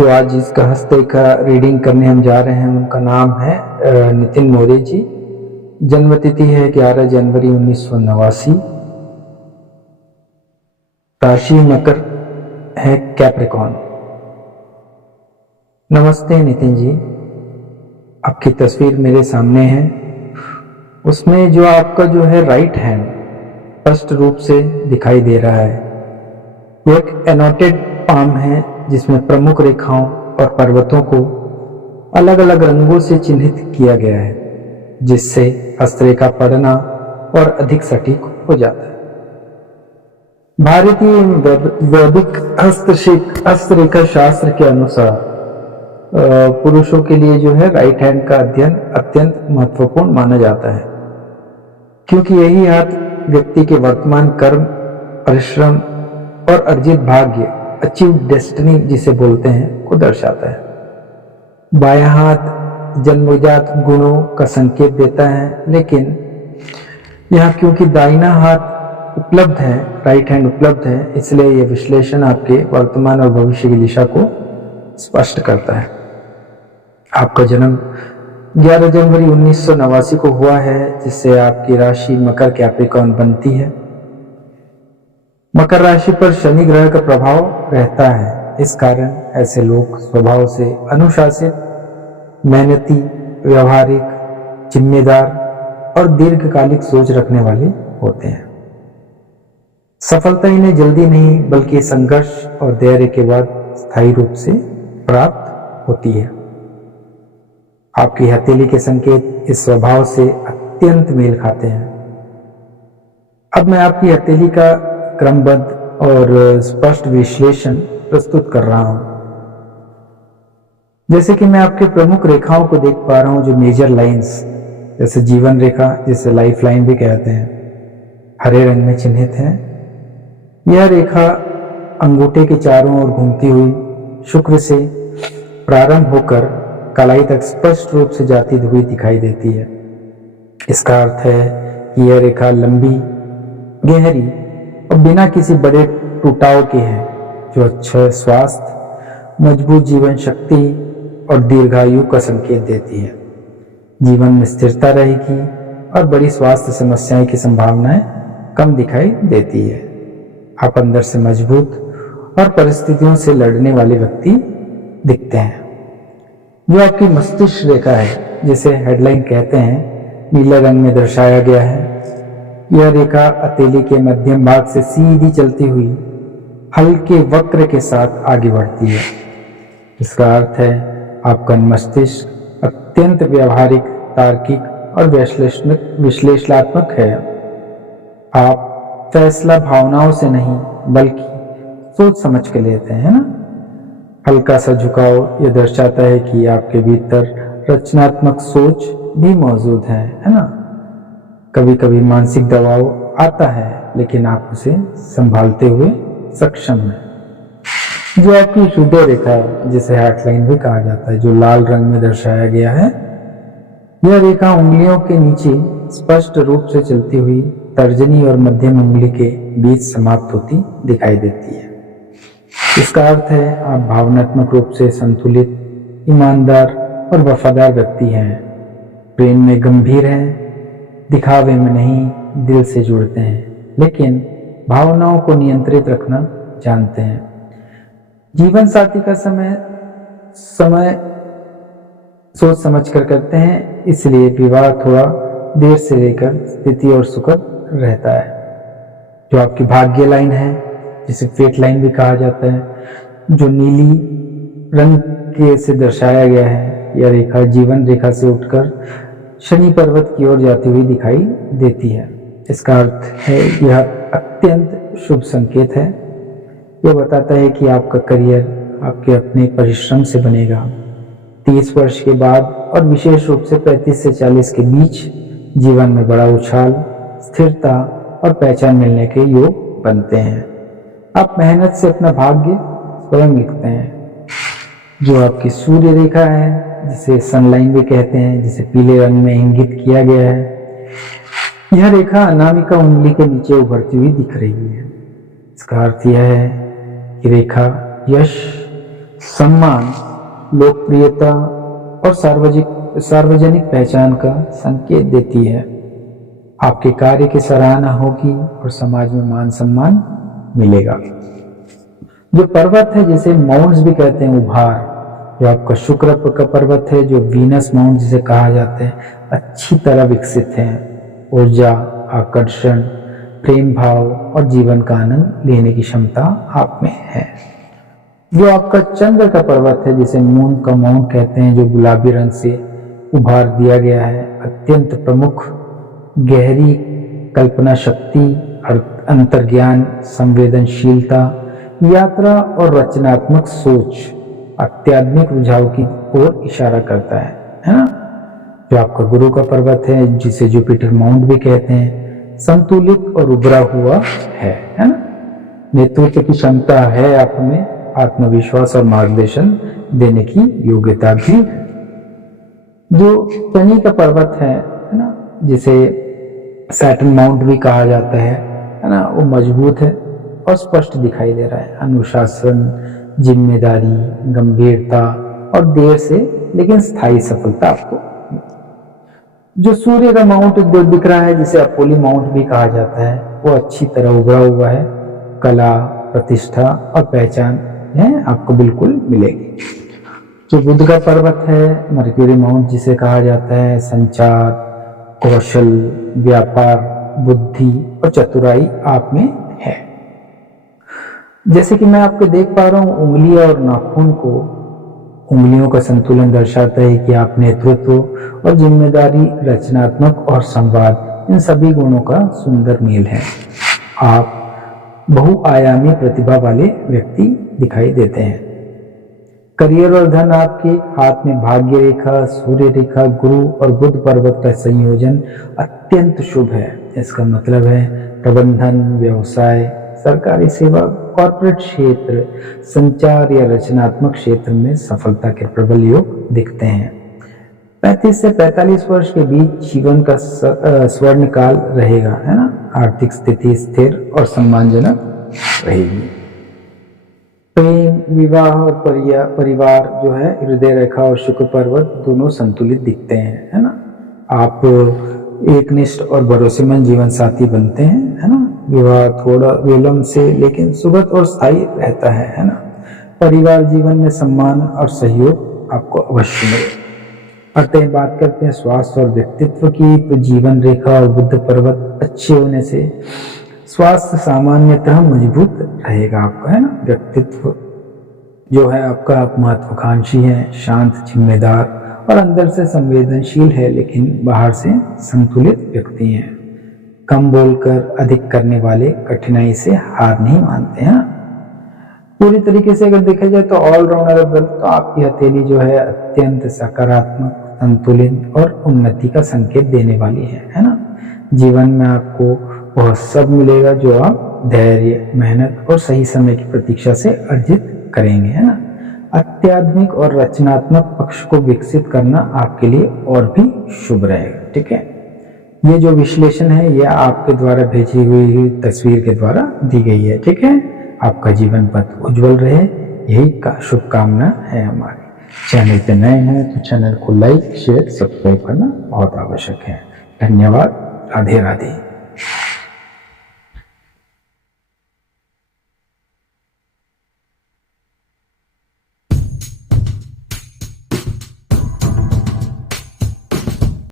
जो आज इसका हस्ते का रीडिंग करने हम जा रहे हैं उनका नाम है नितिन मौर्य जी। जन्म तिथि है 11 जनवरी 1989। राशि मकर है, कैप्रिकॉर्न। नमस्ते नितिन जी, आपकी तस्वीर मेरे सामने है। उसमें जो आपका जो है राइट हैंड स्पष्ट रूप से दिखाई दे रहा है। वो एक एनोटेड पाम है जिसमें प्रमुख रेखाओं और पर्वतों को अलग अलग रंगों से चिन्हित किया गया है, जिससे हस्तरेखा पढ़ना और अधिक सटीक हो जाता है। भारतीय वैदिक हस्तरेखा शास्त्र के अनुसार पुरुषों के लिए जो है राइट हैंड का अध्ययन अत्यंत महत्वपूर्ण माना जाता है, क्योंकि यही हाथ व्यक्ति के वर्तमान कर्म, परिश्रम और अर्जित भाग्य, अचीव डेस्टिनी जिसे बोलते हैं, को दर्शाता है। बायां हाथ जन्मजात गुणों का संकेत देता है, लेकिन यहाँ क्योंकि दाहिना हाथ उपलब्ध है, राइट हैंड उपलब्ध है, इसलिए यह विश्लेषण आपके वर्तमान और भविष्य की दिशा को स्पष्ट करता है। आपका जन्म 11 जनवरी 1989 को हुआ है, जिससे आपकी राशि मकर कैप्रिकॉर्न बनती है। मकर राशि पर शनि ग्रह का प्रभाव रहता है। इस कारण ऐसे लोग स्वभाव से अनुशासित, मेहनती, व्यवहारिक, जिम्मेदार और दीर्घकालिक सोच रखने वाले होते हैं। सफलता इन्हें जल्दी नहीं बल्कि संघर्ष और धैर्य के बाद स्थायी रूप से प्राप्त होती है। आपकी हथेली के संकेत इस स्वभाव से अत्यंत मेल खाते हैं। अब मैं आपकी हथेली का क्रमबद्ध और स्पष्ट विश्लेषण प्रस्तुत कर रहा हूं। जैसे कि मैं आपके प्रमुख रेखाओं को देख पा रहा हूं, जो मेजर लाइंस, जैसे जीवन रेखा, जिसे लाइफ लाइन भी कहते हैं, हरे रंग में चिन्हित है। यह रेखा अंगूठे के चारों ओर घूमती हुई शुक्र से प्रारंभ होकर कलाई तक स्पष्ट रूप से जाती हुई दिखाई देती है। इसका अर्थ है कि यह रेखा लंबी, गहरी और बिना किसी बड़े टूटाव के है, जो अच्छा स्वास्थ्य, मजबूत जीवन शक्ति और दीर्घायु का संकेत देती है। जीवन में स्थिरता रहेगी और बड़ी स्वास्थ्य समस्याएं की संभावनाएं कम दिखाई देती है। आप अंदर से मजबूत और परिस्थितियों से लड़ने वाले व्यक्ति दिखते हैं। जो आपकी मस्तिष्क रेखा है, जिसे हेडलाइन कहते हैं, नीले रंग में दर्शाया गया है। यह रेखा हथेली के मध्यम भाग से सीधी चलती हुई हल्के वक्र के साथ आगे बढ़ती है। इसका अर्थ है आपका मस्तिष्क अत्यंत व्यवहारिक, तार्किक और विश्लेषणात्मक है। आप फैसला भावनाओं से नहीं बल्कि सोच समझ के लेते हैं ना। हल्का सा झुकाव यह दर्शाता है कि आपके भीतर रचनात्मक सोच भी मौजूद है ना। कभी कभी मानसिक दबाव आता है, लेकिन आप उसे संभालते हुए सक्षम हैं। जो आपकी हृदय रेखा है, जिसे हार्ट लाइन भी कहा जाता है, जो लाल रंग में दर्शाया गया है, यह रेखा उंगलियों के नीचे स्पष्ट रूप से चलती हुई तर्जनी और मध्यम उंगली के बीच समाप्त होती दिखाई देती है। इसका अर्थ है आप भावनात्मक रूप से संतुलित, ईमानदार और वफादार व्यक्ति हैं। प्रेम में गंभीर हैं, दिखावे में नहीं, दिल से जुड़ते हैं, लेकिन भावनाओं को नियंत्रित रखना जानते हैं। जीवन साथी का समय सोच समझ कर करते हैं, इसलिए विवाह थोड़ा देर से लेकर स्थिति और सुखद रहता है। जो आपकी भाग्य लाइन है, जिसे फेट लाइन भी कहा जाता है, जो नीली रंग के से दर्शाया गया है, यह रेखा जीवन रेखा से उठकर शनि पर्वत की ओर जाती हुई दिखाई देती है। इसका अर्थ है यह अत्यंत शुभ संकेत है। यह बताता है कि आपका करियर आपके अपने परिश्रम से बनेगा। 30 वर्ष के बाद और विशेष रूप से 35 से 40 के बीच जीवन में बड़ा उछाल, स्थिरता और पहचान मिलने के योग बनते हैं। आप मेहनत से अपना भाग्य स्वयं लिखते हैं। जो आपकी सूर्य रेखा है, जिसे सनलाइन भी कहते हैं, जिसे पीले रंग में इंगित किया गया है, यह रेखा अनामिका उंगली के नीचे उभरती हुई दिख रही है। इसका अर्थ यह है कि रेखा यश, सम्मान, लोकप्रियता और सार्वजनिक पहचान का संकेत देती है। आपके कार्य की सराहना होगी और समाज में मान सम्मान मिलेगा। जो पर्वत है जिसे माउंट्स भी कहते हैं, उभार, जो आपका शुक्र का पर्वत है, जो वीनस माउंट जिसे कहा जाता है, अच्छी तरह विकसित है। ऊर्जा, आकर्षण, प्रेम भाव और जीवन का आनंद लेने की क्षमता आप में है। जो आपका चंद्र का पर्वत है जिसे मून का माउंट कहते हैं, जो गुलाबी रंग से उभार दिया गया है, अत्यंत प्रमुख, गहरी कल्पना शक्ति, अंतर्ज्ञान, संवेदनशीलता, यात्रा और रचनात्मक सोच, अत्याधुनिक रुझाव की ओर इशारा करता है ना। जो आपका गुरु का पर्वत है जिसे जुपिटर माउंट भी कहते हैं, संतुलित और उभरा हुआ है ना। नेतृत्व की क्षमता है आप में, आत्मविश्वास और मार्गदर्शन देने की योग्यता भी है। जो शनि का पर्वत है ना, जिसे सैटर्न माउंट भी कहा जाता है ना, वो मजबूत है और स्पष्ट दिखाई दे रहा है। अनुशासन, जिम्मेदारी, गंभीरता और देर से लेकिन स्थायी सफलता आपको। जो सूर्य का माउंट दिख रहा है जिसे अपोली माउंट भी कहा जाता है, वो अच्छी तरह उभरा हुआ है। कला, प्रतिष्ठा और पहचान है आपको बिल्कुल मिलेगी। जो बुध का पर्वत है, मर्क्यूरी माउंट जिसे कहा जाता है, संचार, कौशल, व्यापार, बुद्धि और चतुराई आप में है। जैसे कि मैं आपको देख पा रहा हूं, उंगली और नाखून को, उंगलियों का संतुलन दर्शाता है कि आप नेतृत्व और जिम्मेदारी, रचनात्मक और संवाद, इन सभी गुणों का सुंदर मेल है। आप बहुआयामी प्रतिभा वाले व्यक्ति दिखाई देते हैं। करियर और धन आपके हाथ में भाग्य रेखा, सूर्य रेखा, गुरु और बुध पर्वत का संयोजन अत्यंत शुभ है। इसका मतलब है प्रबंधन, व्यवसाय, सरकारी सेवा, कॉर्पोरेट क्षेत्र, संचार या रचनात्मक क्षेत्र में सफलता के प्रबल योग दिखते हैं। 35 से 45 वर्ष के बीच जीवन का स्वर्ण काल रहेगा, है ना। आर्थिक स्थिति स्थिर और सम्मानजनक रहेगी। प्रेम, विवाह और परिवार जो है, हृदय रेखा और शुक्र पर्वत दोनों संतुलित दिखते हैं, है ना। आप एकनिष्ठ और भरोसेमंद जीवन साथी बनते हैं, है ना। विवाह थोड़ा विलंब से लेकिन सुखद और स्थायी रहता है ना। परिवार जीवन में सम्मान और सहयोग आपको अवश्य मिले। अतः बात करते हैं स्वास्थ्य और व्यक्तित्व की, तो जीवन रेखा और बुध पर्वत अच्छे होने से स्वास्थ्य सामान्यतः मजबूत रहेगा आपका, है ना। व्यक्तित्व जो है आपका, आप महत्वाकांक्षी हैं, शांत, जिम्मेदार और अंदर से संवेदनशील है, लेकिन बाहर से संतुलित व्यक्ति हैं। कम बोलकर अधिक करने वाले, कठिनाई से हार नहीं मानते हैं। पूरी तरीके से अगर देखा जाए तो ऑलराउंडर, तो आपकी हथेली जो है अत्यंत सकारात्मक, संतुलित और उन्नति का संकेत देने वाली है ना। जीवन में आपको वह सब मिलेगा जो आप धैर्य, मेहनत और सही समय की प्रतीक्षा से अर्जित करेंगे, है ना। अत्याधुनिक और रचनात्मक पक्ष को विकसित करना आपके लिए और भी शुभ रहेगा, ठीक है। ये जो विश्लेषण है यह आपके द्वारा भेजी हुई तस्वीर के द्वारा दी गई है, ठीक है। आपका जीवन पथ उज्जवल रहे, यही का शुभकामना है हमारी। चैनल पे नए हैं तो चैनल को लाइक, शेयर, सब्सक्राइब करना बहुत आवश्यक है। धन्यवाद। राधे राधे।